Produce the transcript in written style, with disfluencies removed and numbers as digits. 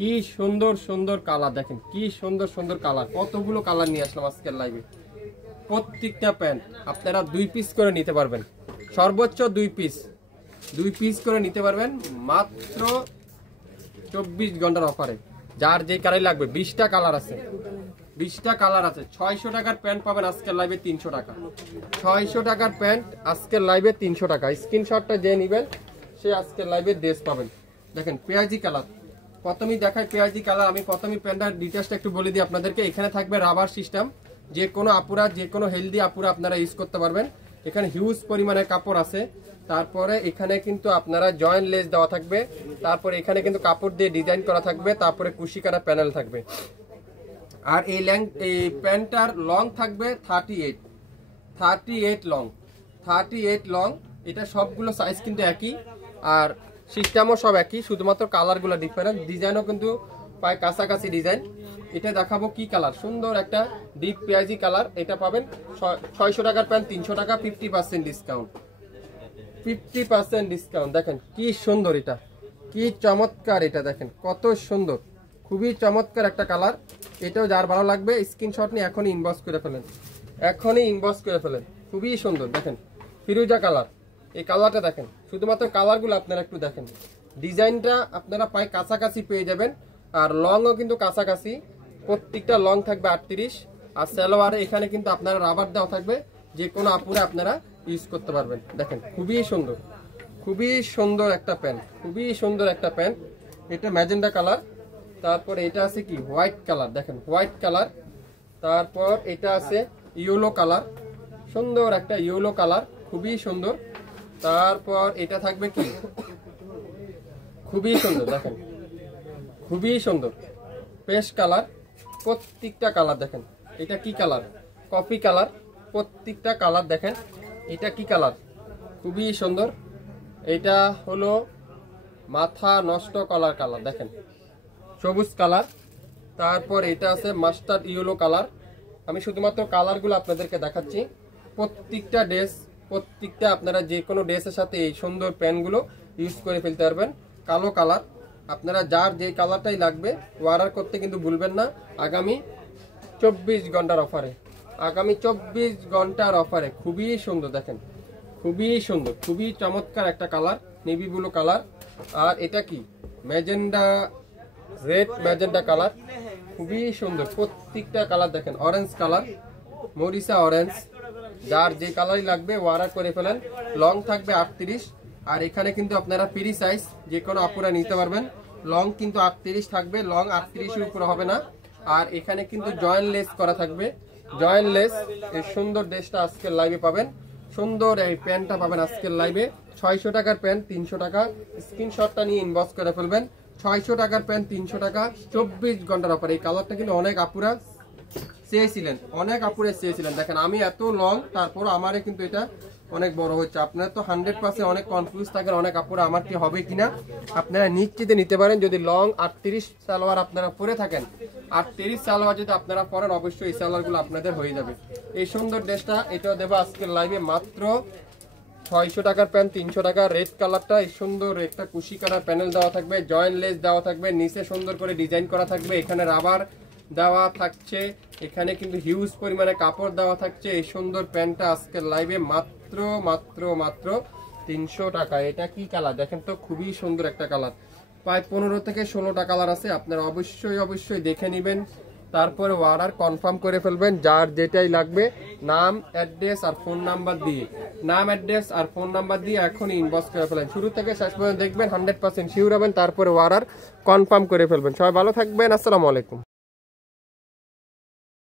কি সুন্দর সুন্দর কালার দেখেন, কি সুন্দর সুন্দর কালার। কতগুলো কালার নিয়ে আসলাম আজকের লাইভে। প্রত্যেকটা প্যান্ট আপনারা 2 পিস করে নিতে পারবেন, সর্বোচ্চ 2 পিস করে নিতে পারবেন মাত্র 24 ঘন্টার অফারে। যার যে কালার লাগবে, 20টা কালার আছে, 20টা কালার আছে। 600 টাকার প্যান্ট পাবেন আজকের লাইভে 300 টাকা। 600 টাকার প্যান্ট আজকের লাইভে 300 টাকা। স্ক্রিনশটটা যে নেবেন সে আজকের লাইভে ড্রেস পাবেন। দেখেন পেঁয়াজি কালার, প্রথমেই দেখায় পেঁয়াজি কালার। আমি প্রথমেই প্যান্টার ডিটেলসটা একটু বলে দিই আপনাদেরকে। এখানে থাকবে রাবার সিস্টেম, যে কোনো আপুরা, যে কোনো হেলদি আপুরা আপনারা ইউজ করতে পারবেন। এখানে হিউজ পরিমাণে কাপড় আছে। তারপরে এখানে কিন্তু আপনারা জয়েন্ট লেস দেওয়া থাকবে। তারপরে এখানে কিন্তু কাপড় দিয়ে ডিজাইন করা থাকবে। তারপরে কুশি কাটা প্যানেল থাকবে। আর এই প্যান্টটার লং থাকবে 38 লং, 38 লং। এটা সবগুলো সাইজ কিন্তু একই, আর সিস্টেমও সব একই, শুধুমাত্র কালারগুলো ডিফারেন্ট। ডিজাইনও কিন্তু প্রায় কাছাকাছি ডিজাইন। এটা দেখাবো কি কালার, সুন্দর একটা ডিপ পেঁয়াজি কালার। এটা পাবেন 600 টাকার প্যান্ট 300 টাকা, 50% ডিসকাউন্ট, 50% ডিসকাউন্ট। দেখেন কি সুন্দর, এটা কি চমৎকার, এটা দেখেন কত সুন্দর, খুবই চমৎকার একটা কালার। এটাও যার ভালো লাগবে স্ক্রিনশট নিয়ে এখনই ইনবক্স করে ফেলেন, এখনই ইনবক্স করে ফেলেন। খুবই সুন্দর, দেখেন ফিরোজা কালার। এই কালারটা দেখেন, শুধুমাত্র কালারগুলো আপনারা একটু দেখেন। ডিজাইনটা আপনারা প্রায় কাছাকাছি পেয়ে যাবেন, আর লংও কিন্তু কাছাকাছি। প্রত্যেকটা লং থাকবে 38। আর সালোয়ারে এখানে কিন্তু আপনারা রাবার দেওয়া থাকবে, যে কোনো আপুরে আপনারা ইউজ করতে পারবেন। দেখেন খুবই সুন্দর, খুবই সুন্দর একটা প্যান্ট, খুবই সুন্দর একটা প্যান্ট। এটা ম্যাজেন্ডা কালার। তারপর এটা আছে কি হোয়াইট কালার, দেখেন হোয়াইট কালার। তারপর এটা আছে ইয়েলো কালার, সুন্দর একটা ইয়েলো কালার, খুবই সুন্দর। তারপর এটা থাকবে কি খুবই সুন্দর, দেখেন খুবই সুন্দর পেস্ট কালার। প্রত্যেকটা কালার দেখেন। এটা কি কালার, কফি কালার। প্রত্যেকটা কালার দেখেন। এটা কি কালার, খুবই সুন্দর। এটা হলো মাথা নষ্ট কালার, দেখেন সবুজ কালার। তারপর এটা আছে মাস্টার্ড ইয়েলো কালার। আমি শুধুমাত্র কালারগুলো আপনাদেরকে দেখাচ্ছি। প্রত্যেকটা ড্রেস, প্রত্যেকটা আপনারা যে কোনো ড্রেসের সাথে এই সুন্দর প্যান্টগুলো ইউজ করে ফেলতে পারবেন। কালো কালার, আপনারা যার যে কালারটাই লাগবে অর্ডার করতে কিন্তু ভুলবেন না। আগামী 24 ঘন্টার অফারে, আগামী 24 ঘন্টার অফারে। খুবই সুন্দর, দেখেন খুবই সুন্দর, খুবই চমৎকার একটা কালার, নেভি ব্লু কালার। আর এটা কি ম্যাজেন্ডা, রেড ম্যাজেন্ডা কালার, খুবই সুন্দর। প্রত্যেকটা কালার দেখেন, অরেঞ্জ কালার, মরিচা অরেঞ্জ। যার যে কালারই লাগবে অর্ডার করে ফেলেন। লং থাকবে 38। আর এখানে কিন্তু আপনারা ফ্রি সাইজ যে কোনো আপুরা নিতে পারবেন। লং কিন্তু 38 থাকবে, লং 38 এর উপরে হবে না। আর এখানে কিন্তু জয়েন্ট লেস করা থাকবে, জয়েন্ট লেস। এই সুন্দর ড্রেসটা আজকের লাইভে পাবেন, সুন্দর এই প্যান্টটা পাবেন আজকের লাইভে। 600 টাকার প্যান্ট 300 টাকা। স্ক্রিনশটটা নিয়ে ইনবক্স করে ফেলবেন। 600 টাকার প্যান্ট 300 টাকা, 24 ঘন্টার অফার। এই কালারটা কিন্তু অনেক আপুরা চেয়েছিলেন, অনেক আপুরে চেয়েছিলেন। দেখেন আমি এত লং, তারপর আমারে কিন্তু এটা অনেক বড় হচ্ছে। আপনারা তো 100% অনেক কনফিউজ থাকেন অনেক আপুরা, আমার কি হবে কিনা। আপনারা নিশ্চিতে নিতে পারেন। যদি লং 38 সালোয়ার আপনারা পরে থাকেন, 38 সালোয়ার যদি আপনারা পরেন, অবশ্যই এই সালোয়ারগুলো আপনাদের হয়ে যাবে। এই সুন্দর ড্রেসটা এটাও দেবো আজকের লাইভে মাত্র 600 টাকার প্যান্ট 300 টাকা। রেড কালারটা, এই সুন্দর একটা কুশি কাটার প্যানেল দেওয়া থাকবে, জয়েন্ট লেস দেওয়া থাকবে, নিচে সুন্দর করে ডিজাইন করা থাকবে। এখানে রাবার দেওয়া থাকছে, এখানে কিন্তু হিউজ পরিমাণে কাপড় দেওয়া থাকছে। এই সুন্দর প্যান্টটা আজকের লাইভে মাত্র মাত্র মাত্র 300 টাকা। এটা কি কালার দেখেন তো, খুবই সুন্দর একটা কালার। প্রায় 15 থেকে 16টা কালার আছে। আপনারা অবশ্যই অবশ্যই দেখে নেবেন, তারপরে অর্ডার কনফার্ম করে ফেলবেন। যার যেটাই লাগবে নাম, অ্যাড্রেস আর ফোন নাম্বার দিয়ে, নাম, অ্যাড্রেস আর ফোন নাম্বার দিয়ে এখনই ইনবক্স করে ফেলেন। শুরু থেকে শেষ পর্যন্ত দেখবেন, 100% শিওর হবেন, তারপরে অর্ডার কনফার্ম করে ফেলবেন। সবাই ভালো থাকবেন, আসসালামু আলাইকুম।